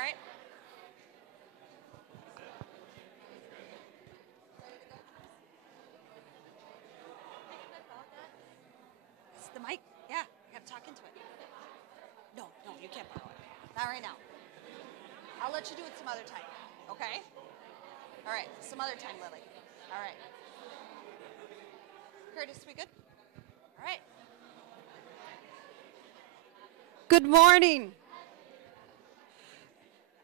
right? Is the mic? Yeah, I gotta talk into it. No, you can't borrow it. Not right now. I'll let you do it some other time, okay? All right, some other time, Lily. All right. Curtis, we good? All right. Good morning.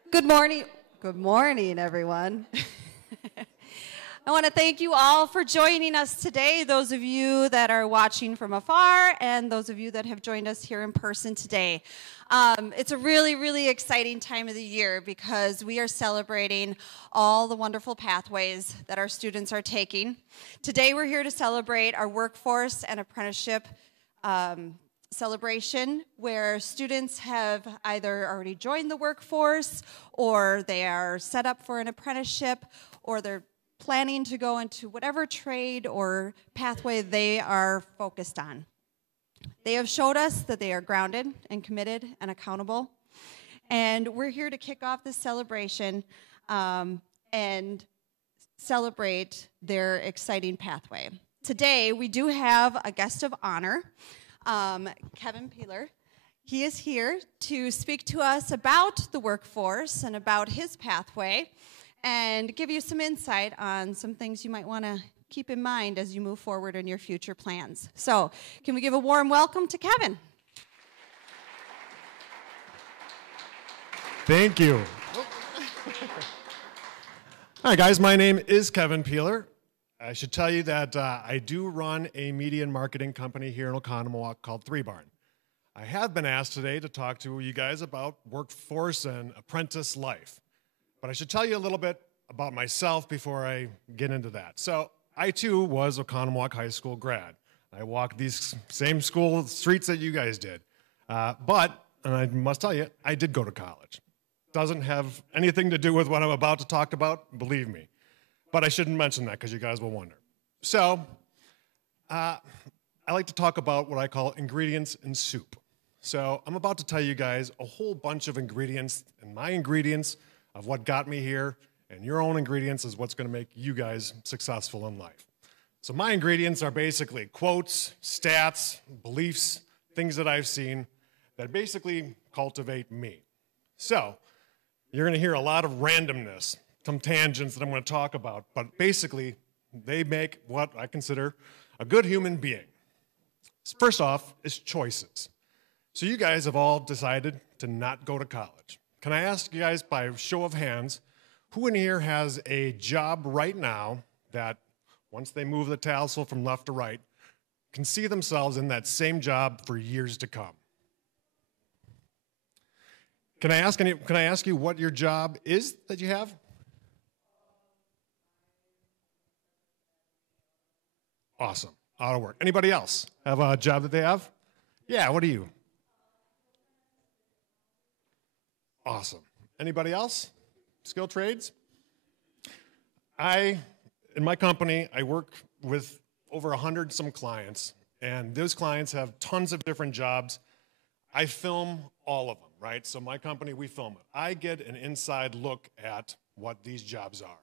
Good morning. Good morning, everyone. I want to thank you all for joining us today, those of you that are watching from afar and those of you that have joined us here in person today. It's a really, really exciting time of the year because we are celebrating all the wonderful pathways that our students are taking. Today we're here to celebrate our workforce and apprenticeship celebration where students have either already joined the workforce or they are set up for an apprenticeship or they're planning to go into whatever trade or pathway they are focused on. They have showed us that they are grounded and committed and accountable. And we're here to kick off this celebration and celebrate their exciting pathway. Today, we do have a guest of honor, Kevin Peeler. He is here to speak to us about the workforce and about his pathway and give you some insight on some things you might want to keep in mind as you move forward in your future plans. So, can we give a warm welcome to Kevin? Thank you. Hi guys, my name is Kevin Peeler. I should tell you that I do run a media and marketing company here in Oconomowoc called 3 Barn. I have been asked today to talk to you guys about workforce and apprentice life. But I should tell you a little bit about myself before I get into that. So I too was Oconomowoc High School grad. I walked these same school streets that you guys did. But, and I must tell you, I did go to college. Doesn't have anything to do with what I'm about to talk about, believe me. But I shouldn't mention that because you guys will wonder. So, I like to talk about what I call ingredients in soup. So I'm about to tell you guys a whole bunch of ingredients, and my ingredients of what got me here, and your own ingredients is what's going to make you guys successful in life. So my ingredients are basically quotes, stats, beliefs, things that I've seen that basically cultivate me. So you're going to hear a lot of randomness, some tangents that I'm going to talk about, but basically they make what I consider a good human being. First off is choices. So you guys have all decided to not go to college. Can I ask you guys by show of hands, who in here has a job right now that once they move the tassel from left to right, can see themselves in that same job for years to come? Can I ask you what your job is that you have? Awesome. Out of work. Anybody else have a job that they have? Yeah, what are you? Awesome. Anybody else? Skilled trades? In my company, I work with over 100 some clients, and those clients have tons of different jobs. I film all of them, right? So my company, we film it. I get an inside look at what these jobs are.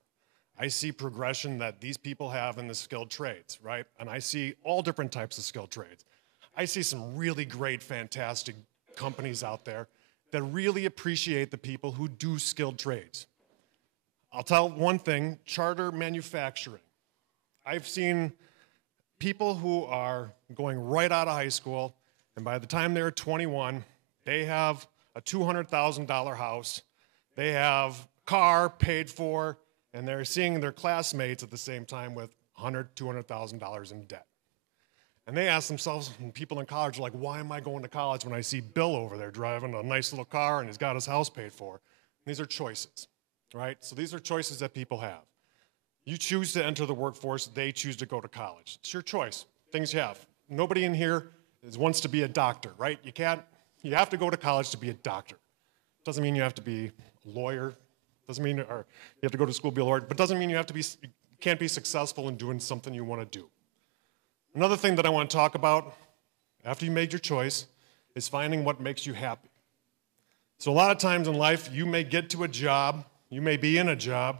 I see progression that these people have in the skilled trades, right? And I see all different types of skilled trades. I see some really great, fantastic companies out there that really appreciate the people who do skilled trades. I'll tell one thing, charter manufacturing. I've seen people who are going right out of high school, and by the time they're 21, they have a $200,000 house, they have a car paid for, and they're seeing their classmates at the same time with $100,000, $200,000 in debt. And they ask themselves, and people in college are like, why am I going to college when I see Bill over there driving a nice little car and he's got his house paid for? And these are choices, right? So these are choices that people have. You choose to enter the workforce, they choose to go to college. It's your choice, things you have. Nobody in here wants to be a doctor, right? You have to go to college to be a doctor. Doesn't mean you have to be a lawyer, doesn't mean or you have to go to school to be a lawyer, but doesn't mean you can't be successful in doing something you want to do. Another thing that I want to talk about after you made your choice is finding what makes you happy. So a lot of times in life, you may get to a job, you may be in a job,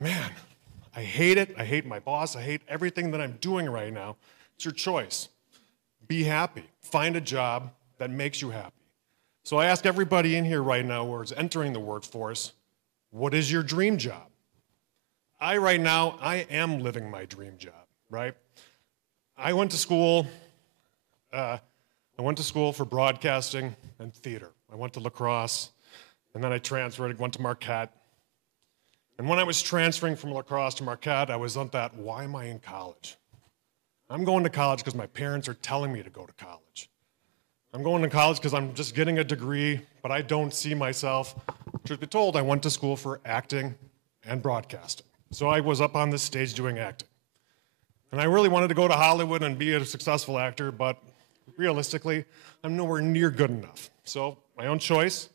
man, I hate it, I hate my boss, I hate everything that I'm doing right now. It's your choice. Be happy. Find a job that makes you happy. So I ask everybody in here right now who is entering the workforce, what is your dream job? Right now, I am living my dream job, right? I went to school for broadcasting and theater. I went to La Crosse, and then I transferred, went to Marquette. And when I was transferring from La Crosse to Marquette, I was on that, why am I in college? I'm going to college because my parents are telling me to go to college. I'm going to college because I'm just getting a degree, but I don't see myself. Truth be told, I went to school for acting and broadcasting. So I was up on this stage doing acting. And I really wanted to go to Hollywood and be a successful actor, but realistically, I'm nowhere near good enough. So my own choice,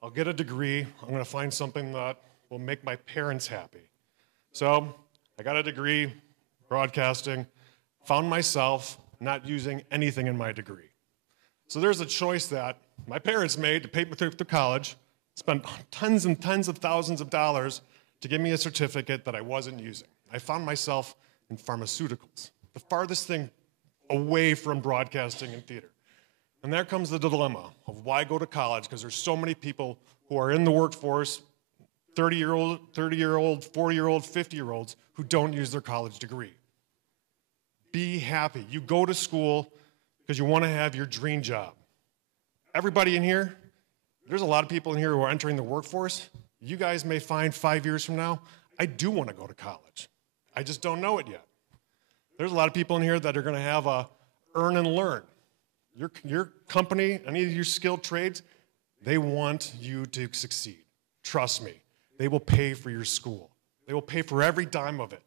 I'll get a degree. I'm going to find something that will make my parents happy. So I got a degree, broadcasting, found myself not using anything in my degree. So there's a choice that my parents made to pay me through college, spent tons and tens of thousands of dollars to give me a certificate that I wasn't using. I found myself in pharmaceuticals, the farthest thing away from broadcasting and theater. And there comes the dilemma of why go to college, because there's so many people who are in the workforce, 30-year-old, 40-year-old, 50-year-olds, who don't use their college degree. Be happy. You go to school because you want to have your dream job. Everybody in here, there's a lot of people in here who are entering the workforce. You guys may find 5 years from now, I do want to go to college. I just don't know it yet. There's a lot of people in here that are going to have a earn and learn. Your company, any of your skilled trades, they want you to succeed. Trust me. They will pay for your school. They will pay for every dime of it.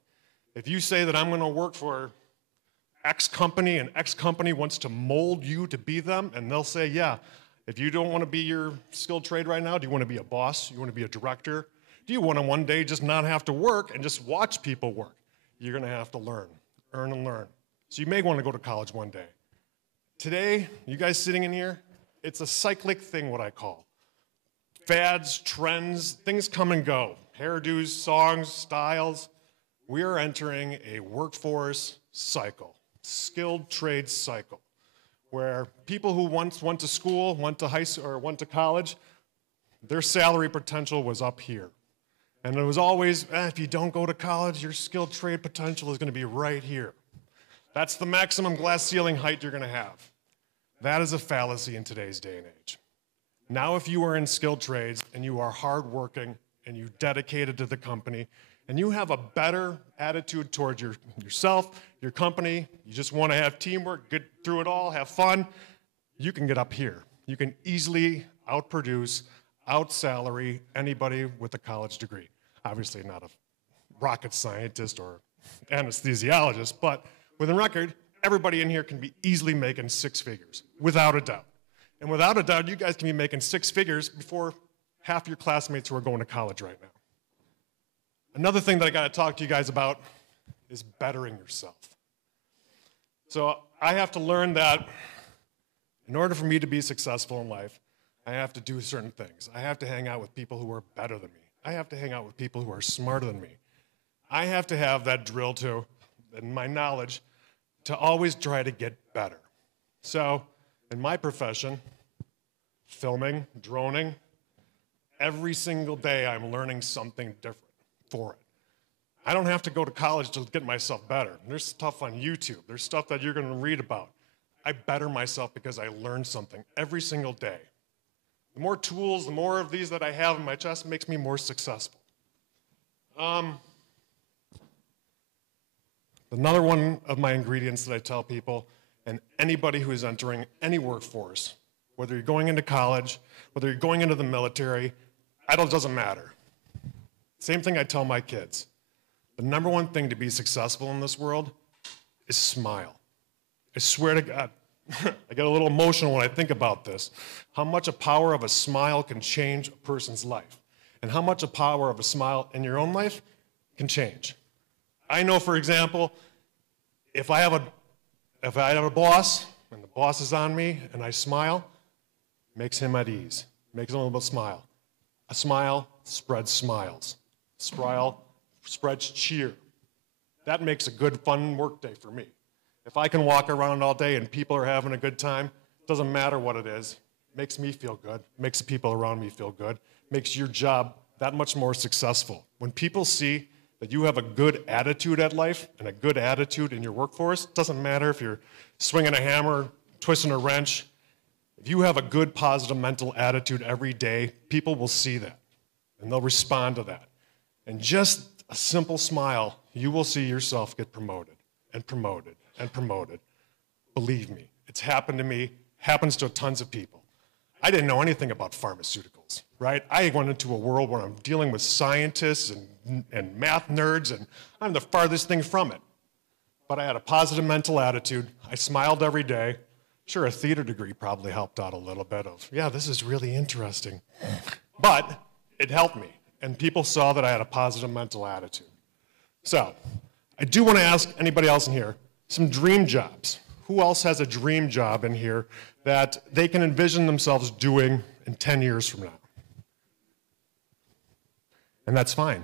If you say that I'm going to work for X company and X company wants to mold you to be them, and they'll say, yeah, if you don't want to be your skilled trade right now, do you want to be a boss? Do you want to be a director? Do you want to one day just not have to work and just watch people work? You're going to have to learn, earn and learn. So you may want to go to college one day. Today, you guys sitting in here, it's a cyclic thing, what I call. Fads, trends, things come and go. Hairdos, songs, styles. We are entering a workforce cycle, skilled trades cycle, where people who once went to school, went to high school, or went to college, their salary potential was up here. And it was always, if you don't go to college, your skilled trade potential is going to be right here. That's the maximum glass ceiling height you're going to have. That is a fallacy in today's day and age. Now, if you are in skilled trades and you are hardworking and you dedicated to the company and you have a better attitude towards yourself, your company, you just want to have teamwork, get through it all, have fun, you can get up here. You can easily outproduce, out-salary anybody with a college degree. Obviously not a rocket scientist or anesthesiologist, but with a record, everybody in here can be easily making six figures, without a doubt. And without a doubt, you guys can be making six figures before half your classmates who are going to college right now. Another thing that I got to talk to you guys about is bettering yourself. So I have to learn that in order for me to be successful in life, I have to do certain things. I have to hang out with people who are better than me. I have to hang out with people who are smarter than me. I have to have that drill to, and my knowledge, to always try to get better. So in my profession, filming, droning, every single day I'm learning something different for it. I don't have to go to college to get myself better. There's stuff on YouTube. There's stuff that you're going to read about. I better myself because I learn something every single day. The more tools, the more of these that I have in my chest makes me more successful. Another one of my ingredients that I tell people, and anybody who is entering any workforce, whether you're going into college, whether you're going into the military, it doesn't matter. Same thing I tell my kids. The number one thing to be successful in this world is smile. I swear to God, I get a little emotional when I think about this. How much a power of a smile can change a person's life. And how much a power of a smile in your own life can change. I know, for example, if I have a boss, and the boss is on me, and I smile, makes him at ease. Makes them smile. A smile spreads smiles. Smile spreads cheer. That makes a good, fun work day for me. If I can walk around all day and people are having a good time, doesn't matter what it is, makes me feel good, makes the people around me feel good, makes your job that much more successful. When people see that you have a good attitude at life and a good attitude in your workforce, doesn't matter if you're swinging a hammer, twisting a wrench, if you have a good, positive mental attitude every day, people will see that and they'll respond to that. And just a simple smile, you will see yourself get promoted and promoted and promoted. Believe me, it's happened to me, happens to tons of people. I didn't know anything about pharmaceuticals, right? I went into a world where I'm dealing with scientists and math nerds, and I'm the farthest thing from it. But I had a positive mental attitude. I smiled every day. Sure, a theater degree probably helped out a little bit of, yeah, this is really interesting. But it helped me, and people saw that I had a positive mental attitude. So, I do want to ask anybody else in here some dream jobs. Who else has a dream job in here that they can envision themselves doing in 10 years from now? And that's fine.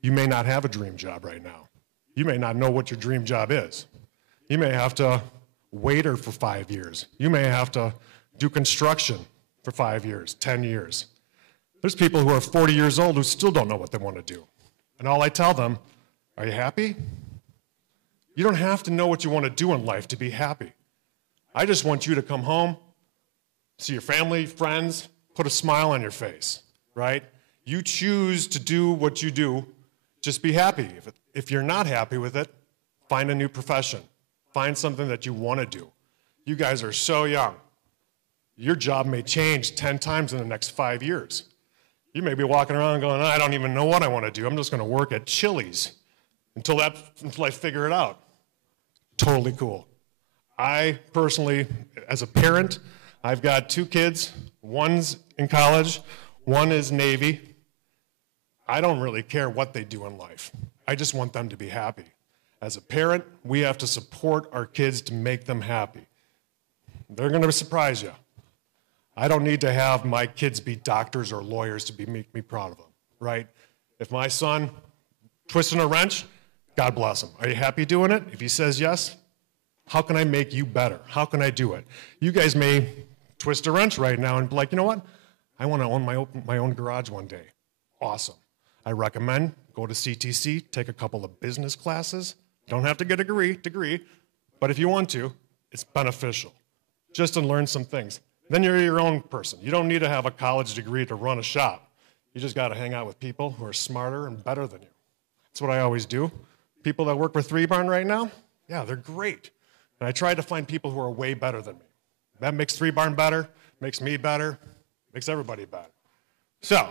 You may not have a dream job right now. You may not know what your dream job is. You may have to waiter for 5 years. You may have to do construction for 5 years, 10 years. There's people who are 40 years old who still don't know what they want to do. And all I tell them, are you happy? You don't have to know what you want to do in life to be happy. I just want you to come home, see your family, friends, put a smile on your face, right? You choose to do what you do, just be happy. If you're not happy with it, find a new profession. Find something that you want to do. You guys are so young. Your job may change 10 times in the next 5 years. You may be walking around going, I don't even know what I want to do. I'm just going to work at Chili's until I figure it out. Totally cool. I personally, as a parent, I've got 2 kids. One's in college, one is Navy. I don't really care what they do in life. I just want them to be happy. As a parent, we have to support our kids to make them happy. They're going to surprise you. I don't need to have my kids be doctors or lawyers to make me proud of them, right? If my son twisting a wrench, God bless him. Are you happy doing it? If he says yes, how can I make you better? How can I do it? You guys may twist a wrench right now and be like, you know what? I want to own my own garage one day. Awesome. I recommend go to CTC, take a couple of business classes. Don't have to get a degree, but if you want to, it's beneficial. Just to learn some things. Then you're your own person. You don't need to have a college degree to run a shop. You just got to hang out with people who are smarter and better than you. That's what I always do. People that work for 3 Barn right now, yeah, they're great. And I try to find people who are way better than me. That makes 3 Barn better, makes me better, makes everybody better. So,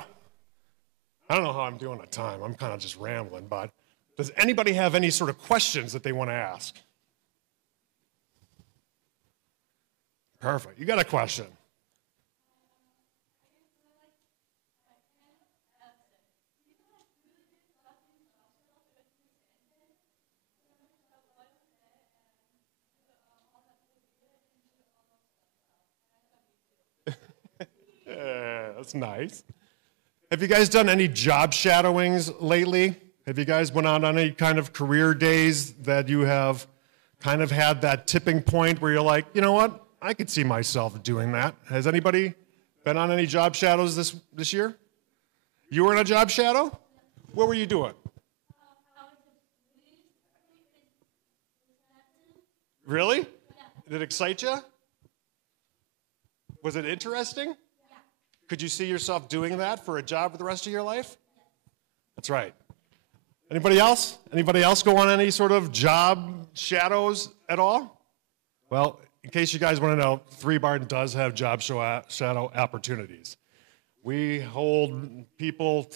I don't know how I'm doing at time. I'm kind of just rambling, but does anybody have any sort of questions that they want to ask? Perfect. You got a question? Yeah, that's nice. Have you guys done any job shadowings lately? Have you guys went out on any kind of career days that you have kind of had that tipping point where you're like, you know what? I could see myself doing that. Has anybody been on any job shadows this year? You were in a job shadow? What were you doing? Really? Did it excite you? Was it interesting? Could you see yourself doing that for a job for the rest of your life? That's right. Anybody else? Anybody else go on any sort of job shadows at all? Well, in case you guys want to know, 3 Barn does have job shadow opportunities. We hold people,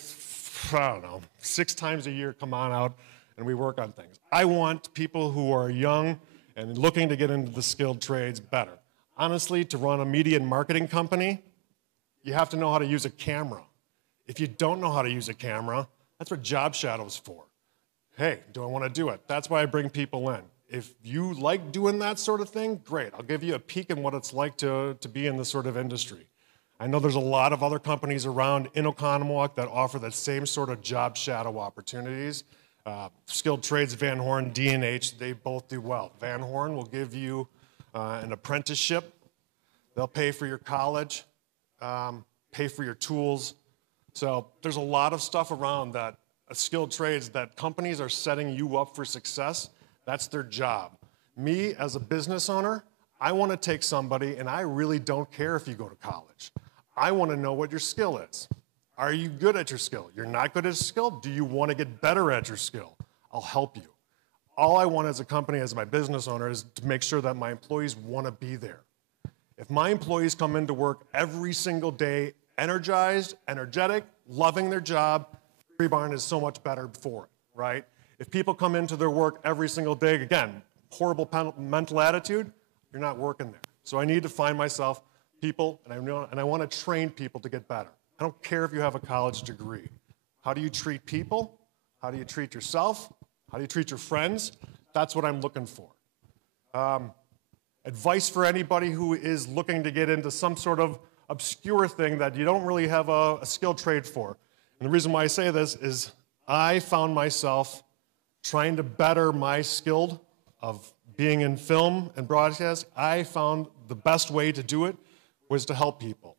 I don't know, 6 times a year come on out and we work on things. I want people who are young and looking to get into the skilled trades better. Honestly, to run a media and marketing company, you have to know how to use a camera. If you don't know how to use a camera, that's what job shadow's for. Hey, do I want to do it? That's why I bring people in. If you like doing that sort of thing, great. I'll give you a peek in what it's like to be in this sort of industry. I know there's a lot of other companies around in Oconomowoc that offer that same sort of job shadow opportunities. Skilled Trades, Van Horn, D&H, they both do well. Van Horn will give you an apprenticeship. They'll pay for your college, pay for your tools. So there's a lot of stuff around that skilled trades that companies are setting you up for success. That's their job. Me, as a business owner, I want to take somebody, and I really don't care if you go to college. I want to know what your skill is. Are you good at your skill? You're not good at your skill? Do you want to get better at your skill? I'll help you. All I want as a company, as my business owner, is to make sure that my employees want to be there. If my employees come into work every single day, energized, energetic, loving their job, Three Barn is so much better for it, right? If people come into their work every single day, again, horrible mental attitude, you're not working there. So I need to find myself people, and I want to train people to get better. I don't care if you have a college degree. How do you treat people? How do you treat yourself? How do you treat your friends? That's what I'm looking for. Advice for anybody who is looking to get into some sort of obscure thing that you don't really have a skilled trade for. And the reason why I say this is I found myself trying to better my skill of being in film and broadcast. I found the best way to do it was to help people.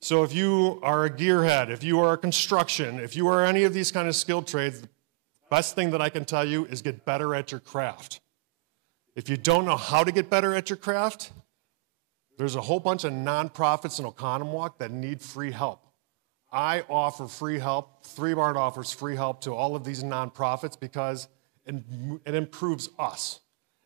So if you are a gearhead, if you are a construction, if you are any of these kind of skilled trades, the best thing that I can tell you is get better at your craft. If you don't know how to get better at your craft, there's a whole bunch of nonprofits in Oconomowoc that need free help. I offer free help. Three Barn offers free help to all of these nonprofits because it improves us.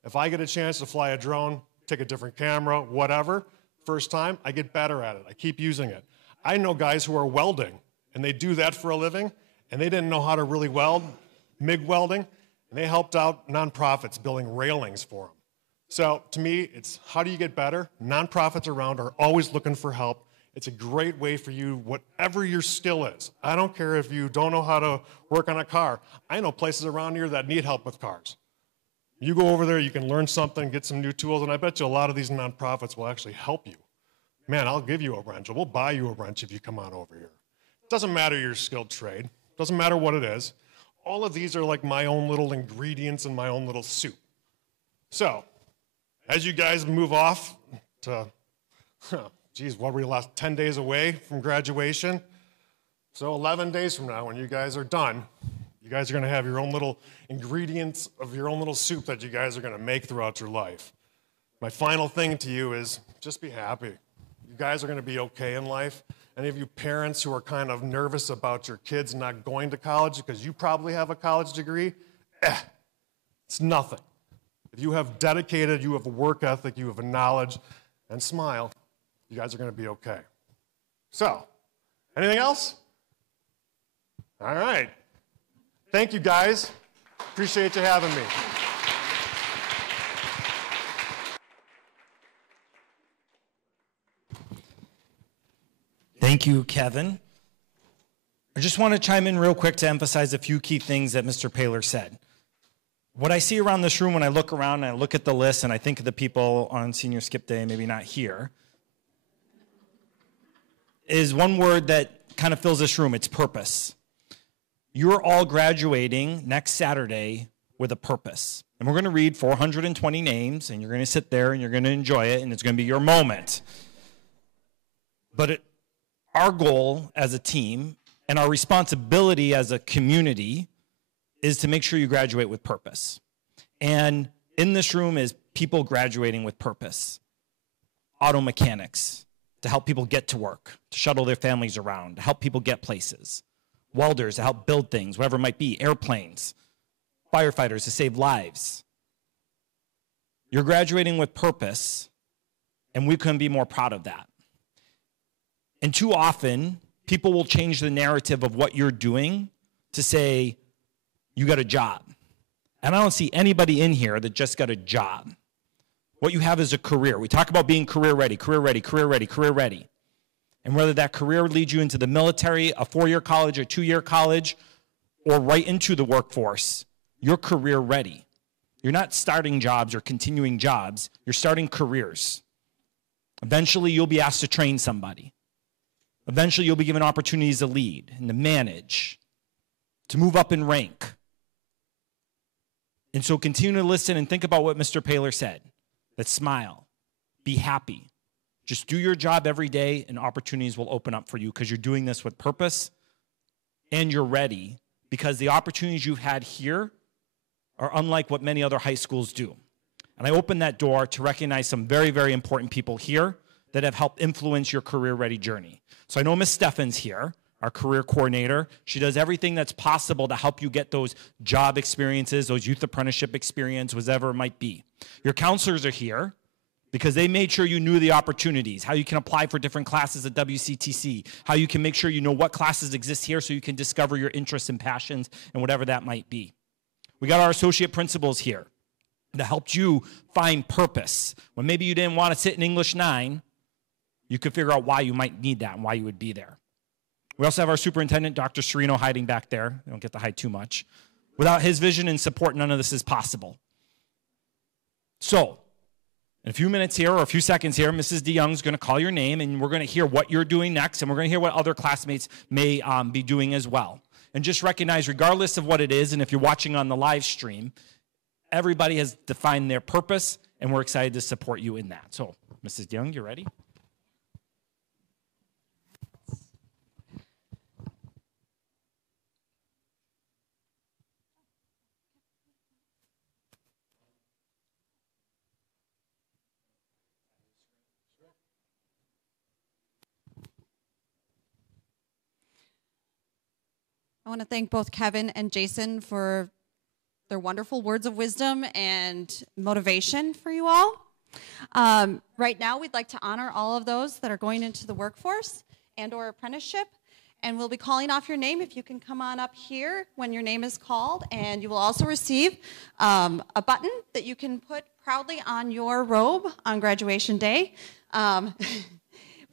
If I get a chance to fly a drone, take a different camera, whatever, first time, I get better at it. I keep using it. I know guys who are welding, and they do that for a living, and they didn't know how to really weld, MIG welding, and they helped out nonprofits building railings for them. So to me, it's how do you get better? Nonprofits around are always looking for help. It's a great way for you, whatever your skill is. I don't care if you don't know how to work on a car. I know places around here that need help with cars. You go over there, you can learn something, get some new tools, and I bet you a lot of these nonprofits will actually help you. Man, I'll give you a wrench, or we'll buy you a wrench if you come on over here. It doesn't matter your skilled trade. It doesn't matter what it is. All of these are like my own little ingredients in my own little soup. So, as you guys move off to, geez, what were we last 10 days away from graduation? So 11 days from now, when you guys are done, you guys are going to have your own little ingredients of your own little soup that you guys are going to make throughout your life. My final thing to you is just be happy. You guys are going to be okay in life. Any of you parents who are kind of nervous about your kids not going to college because you probably have a college degree, it's nothing. If you have dedicated, you have a work ethic, you have a knowledge, and smile, you guys are going to be okay. So, anything else? All right. Thank you, guys. Appreciate you having me. Thank you, Kevin. I just want to chime in real quick to emphasize a few key things that Mr. Paler said. What I see around this room when I look around and I look at the list and I think of the people on Senior Skip Day, maybe not here, is one word that kind of fills this room. It's purpose. You're all graduating next Saturday with a purpose. And we're going to read 420 names, and you're going to sit there and you're going to enjoy it, and it's going to be your moment. But our goal as a team and our responsibility as a community is to make sure you graduate with purpose. And in this room is people graduating with purpose. Auto mechanics, to help people get to work, to shuttle their families around, to help people get places. Welders, to help build things, whatever it might be. Airplanes. Firefighters, to save lives. You're graduating with purpose, and we couldn't be more proud of that. And too often, people will change the narrative of what you're doing to say, you got a job. And I don't see anybody in here that just got a job. What you have is a career. We talk about being career ready, career ready, career ready, career ready. And whether that career leads you into the military, a 4-year college, a 2-year college, or right into the workforce, you're career ready. You're not starting jobs or continuing jobs. You're starting careers. Eventually, you'll be asked to train somebody. Eventually, you'll be given opportunities to lead and to manage, to move up in rank. And so continue to listen and think about what Mr. Paler said. That smile, be happy. Just do your job every day and opportunities will open up for you because you're doing this with purpose and you're ready because the opportunities you've had here are unlike what many other high schools do. And I open that door to recognize some very, very important people here that have helped influence your career-ready journey. So I know Ms. Steffens here, our career coordinator. She does everything that's possible to help you get those job experiences, those youth apprenticeship experience, whatever it might be. Your counselors are here because they made sure you knew the opportunities, how you can apply for different classes at WCTC, how you can make sure you know what classes exist here so you can discover your interests and passions and whatever that might be. We got our associate principals here that helped you find purpose. When maybe you didn't want to sit in English 9, you could figure out why you might need that and why you would be there. We also have our superintendent, Dr. Serino, hiding back there. They don't get to hide too much. Without his vision and support, none of this is possible. So, in a few minutes here or a few seconds here, Mrs. DeYoung is going to call your name, and we're going to hear what you're doing next, and we're going to hear what other classmates may be doing as well. And just recognize, regardless of what it is, and if you're watching on the live stream, everybody has defined their purpose, and we're excited to support you in that. So, Mrs. DeYoung, you ready? I want to thank both Kevin and Jason for their wonderful words of wisdom and motivation for you all. Right now, we'd like to honor all of those that are going into the workforce and or apprenticeship, and we'll be calling off your name. If you can come on up here when your name is called, and you will also receive a button that you can put proudly on your robe on graduation day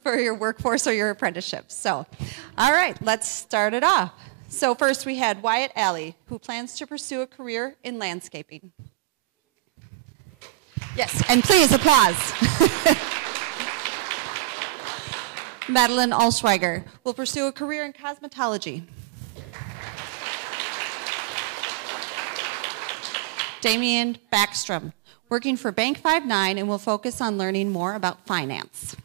for your workforce or your apprenticeship. So, all right, let's start it off. So first we had Wyatt Alley, who plans to pursue a career in landscaping. Yes, and please applause. Madeline Allschweiger will pursue a career in cosmetology. Damian Backstrom, working for Bank 59 and will focus on learning more about finance.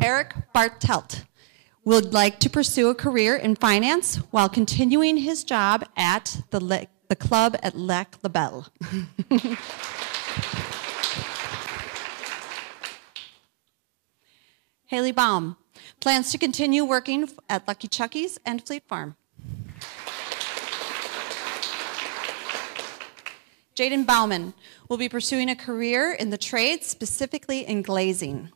Eric Bartelt would like to pursue a career in finance while continuing his job at the club at Lac La Belle. Haley Baum plans to continue working at Lucky Chucky's and Fleet Farm. Jaden Bauman will be pursuing a career in the trades, specifically in glazing.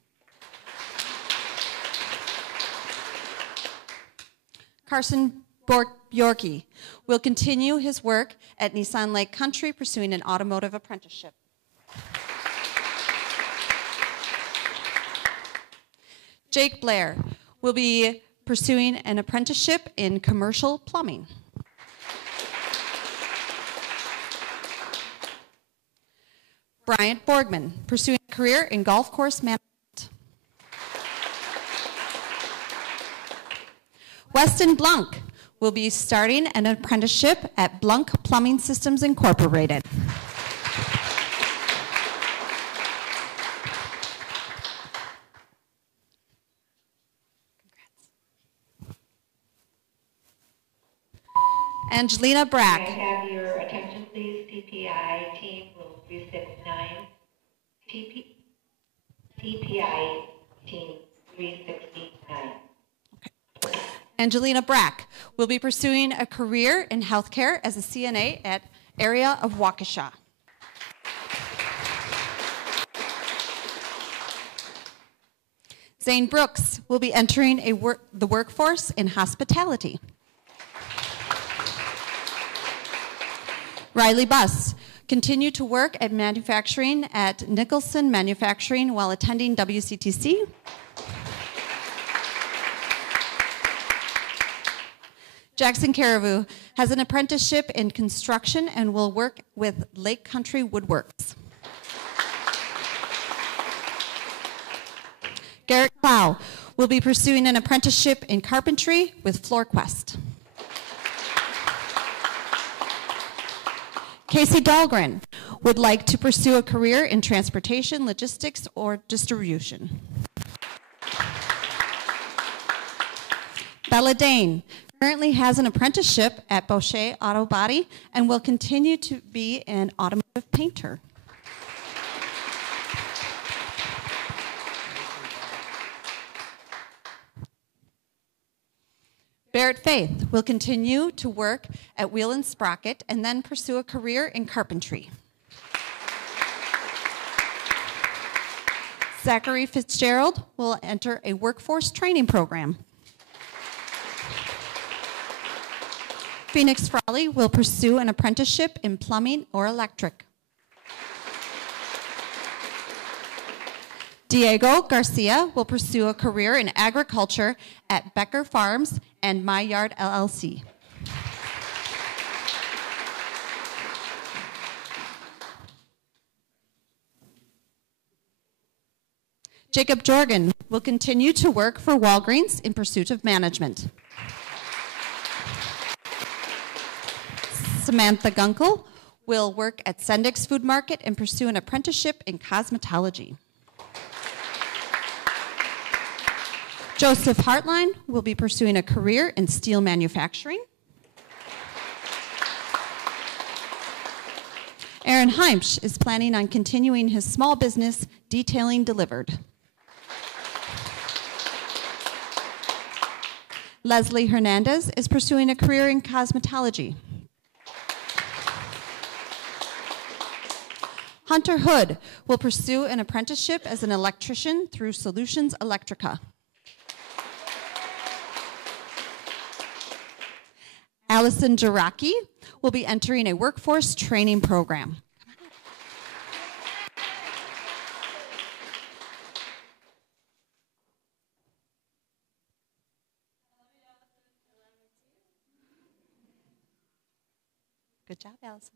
Carson Bjorky will continue his work at Nissan Lake Country, pursuing an automotive apprenticeship. Jake Blair will be pursuing an apprenticeship in commercial plumbing. Bryant Borgman, pursuing a career in golf course management. Weston Blunk will be starting an apprenticeship at Blunk Plumbing Systems Incorporated. Angelina Brack. May I have your attention, please? TPI team will 369. TPI team 369. Angelina Brack will be pursuing a career in healthcare as a CNA at area of Waukesha. Zane Brooks will be entering the workforce in hospitality. Riley Buss continue to work at manufacturing at Nicholson Manufacturing while attending WCTC. Jackson Caribou has an apprenticeship in construction and will work with Lake Country Woodworks. Garrett Clow will be pursuing an apprenticeship in carpentry with FloorQuest. Casey Dahlgren would like to pursue a career in transportation, logistics, or distribution. Bella Dane currently has an apprenticeship at Boucher Auto Body and will continue to be an automotive painter. Barrett Faith will continue to work at Wheel and Sprocket and then pursue a career in carpentry. Zachary Fitzgerald will enter a workforce training program. Phoenix Frawley will pursue an apprenticeship in plumbing or electric. Diego Garcia will pursue a career in agriculture at Becker Farms and My Yard LLC. Jacob Jorgen will continue to work for Walgreens in pursuit of management. Samantha Gunkel will work at Sendik's Food Market and pursue an apprenticeship in cosmetology. Joseph Hartline will be pursuing a career in steel manufacturing. Aaron Heimsch is planning on continuing his small business detailing delivered. Leslie Hernandez is pursuing a career in cosmetology. Hunter Hood will pursue an apprenticeship as an electrician through Solutions Electrica. Allison Jaraki will be entering a workforce training program. Good job, Allison.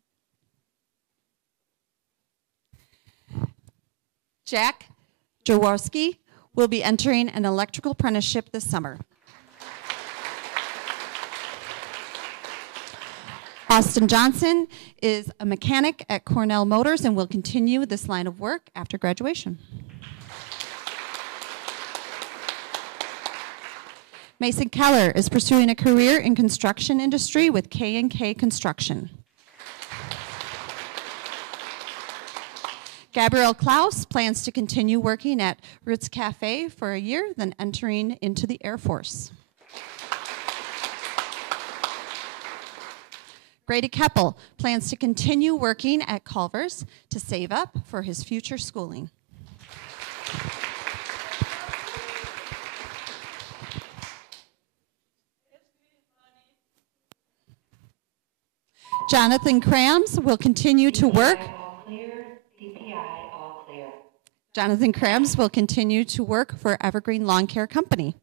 Jack Jaworski will be entering an electrical apprenticeship this summer. Austin Johnson is a mechanic at Cornell Motors and will continue this line of work after graduation. Mason Keller is pursuing a career in construction industry with K&K Construction. Gabrielle Klaus plans to continue working at Ritz Cafe for a year, then entering into the Air Force. Grady Keppel plans to continue working at Culver's to save up for his future schooling. Jonathan Krams will continue to work. All clear. CPI all clear. Jonathan Krams will continue to work for Evergreen Lawn Care Company.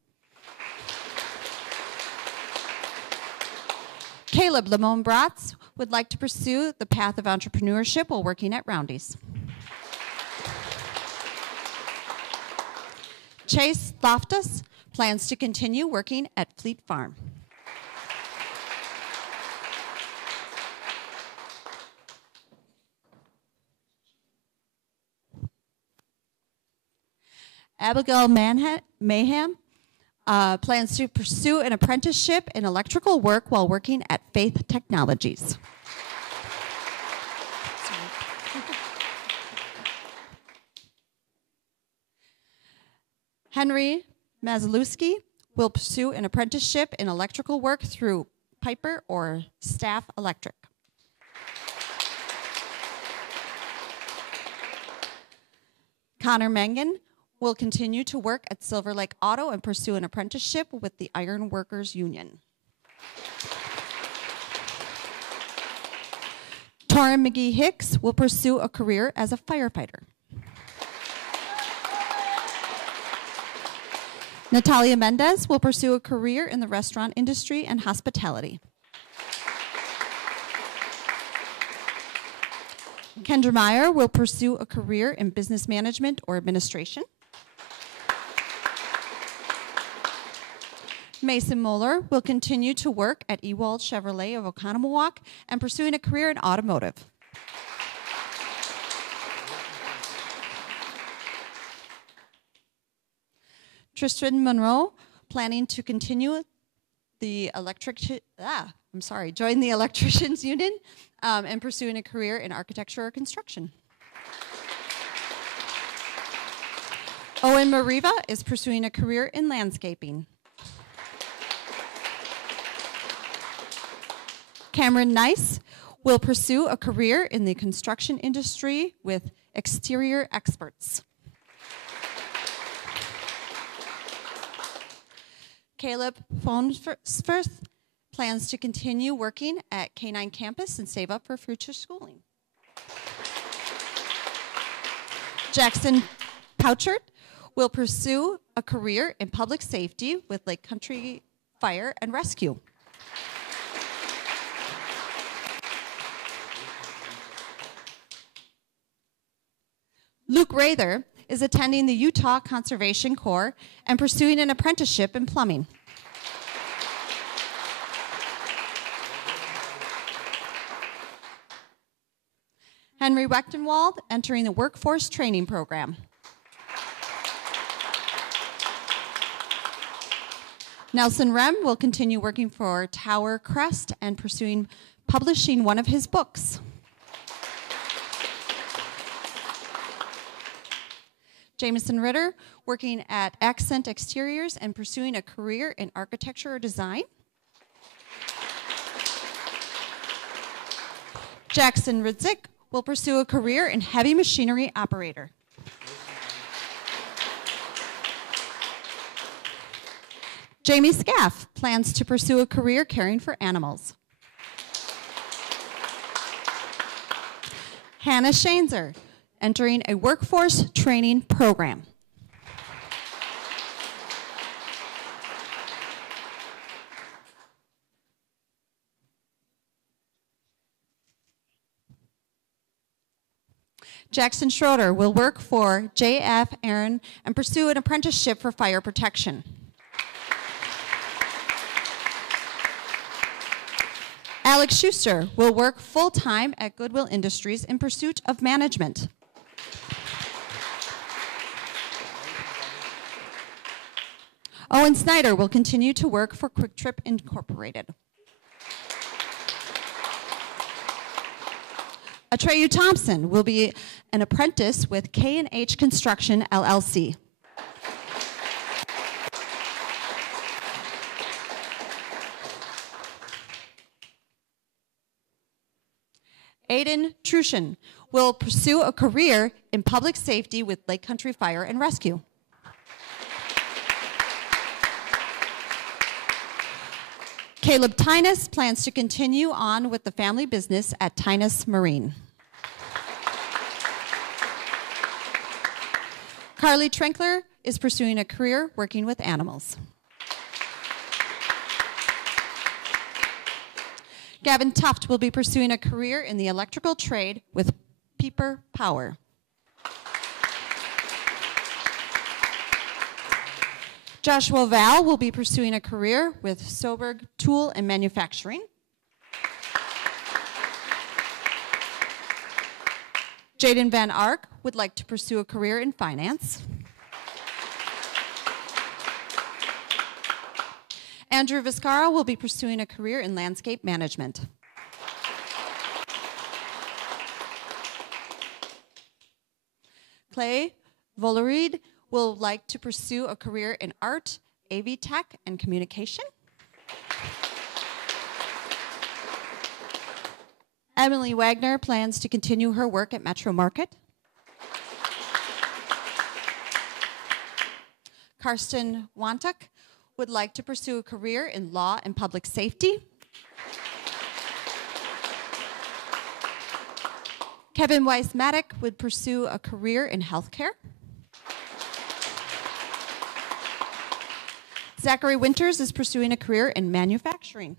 Caleb Lamone Bratz would like to pursue the path of entrepreneurship while working at Roundy's. Chase Loftus plans to continue working at Fleet Farm. Abigail Mayhem plans to pursue an apprenticeship in electrical work while working at Faith Technologies. Henry Mazalewski will pursue an apprenticeship in electrical work through Piper or Staff Electric. Connor Mangan will continue to work at Silver Lake Auto and pursue an apprenticeship with the Iron Workers Union. Torrin McGee Hicks will pursue a career as a firefighter. Natalia Mendez will pursue a career in the restaurant industry and hospitality. Kendra Meyer will pursue a career in business management or administration. Mason Moeller will continue to work at Ewald Chevrolet of Oconomowoc and pursuing a career in automotive. Tristan Monroe, planning to continue the join the electricians union and pursuing a career in architecture or construction. Owen Mariva is pursuing a career in landscaping. Cameron Nice will pursue a career in the construction industry with Exterior Experts. Caleb Fonsfirth plans to continue working at K9 campus and save up for future schooling. Jackson Pouchert will pursue a career in public safety with Lake Country Fire and Rescue. Luke Rather is attending the Utah Conservation Corps and pursuing an apprenticeship in plumbing. Henry Wechtenwald entering the workforce training program. Nelson Rem will continue working for Tower Crest and pursuing publishing one of his books. Jameson Ritter working at Accent Exteriors and pursuing a career in architecture or design. Jackson Ridzik will pursue a career in heavy machinery operator. Jamie Scaff plans to pursue a career caring for animals. Hannah Shainzer entering a workforce training program. Jackson Schroeder will work for J.F. Aaron and pursue an apprenticeship for fire protection. Alex Schuster will work full-time at Goodwill Industries in pursuit of management. Owen Snyder will continue to work for Quick Trip Incorporated. Atreyu Thompson will be an apprentice with K&H Construction, LLC. Aiden Trushin will pursue a career in public safety with Lake Country Fire and Rescue. Caleb Tynus plans to continue on with the family business at Tynus Marine. Carly Trinkler is pursuing a career working with animals. Gavin Tuft will be pursuing a career in the electrical trade with Pieper Power. Joshua Val will be pursuing a career with Soberg Tool and Manufacturing. Jaden Van Ark would like to pursue a career in finance. Andrew Viscara will be pursuing a career in landscape management. Clay Voleride will like to pursue a career in art, AV tech, and communication. Emily Wagner plans to continue her work at Metro Market. Karsten Wantuk would like to pursue a career in law and public safety. Kevin Weiss-Maddock would pursue a career in healthcare. Zachary Winters is pursuing a career in manufacturing.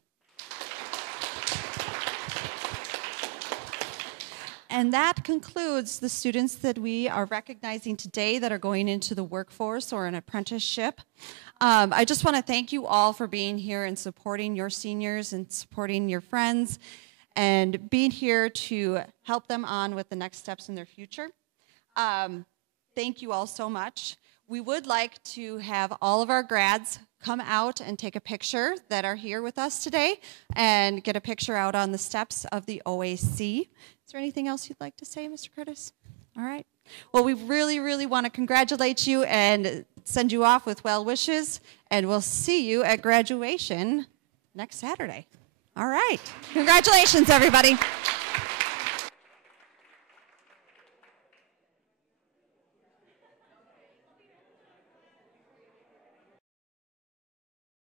And that concludes the students that we are recognizing today that are going into the workforce or an apprenticeship. I just want to thank you all for being here and supporting your seniors and supporting your friends and being here to help them on with the next steps in their future. Thank you all so much. We would like to have all of our grads come out and take a picture that are here with us today and get a picture out on the steps of the OAC. Is there anything else you'd like to say, Mr. Curtis? All right. Well, we really, really want to congratulate you and send you off with well wishes, and we'll see you at graduation next Saturday. All right. Congratulations, everybody.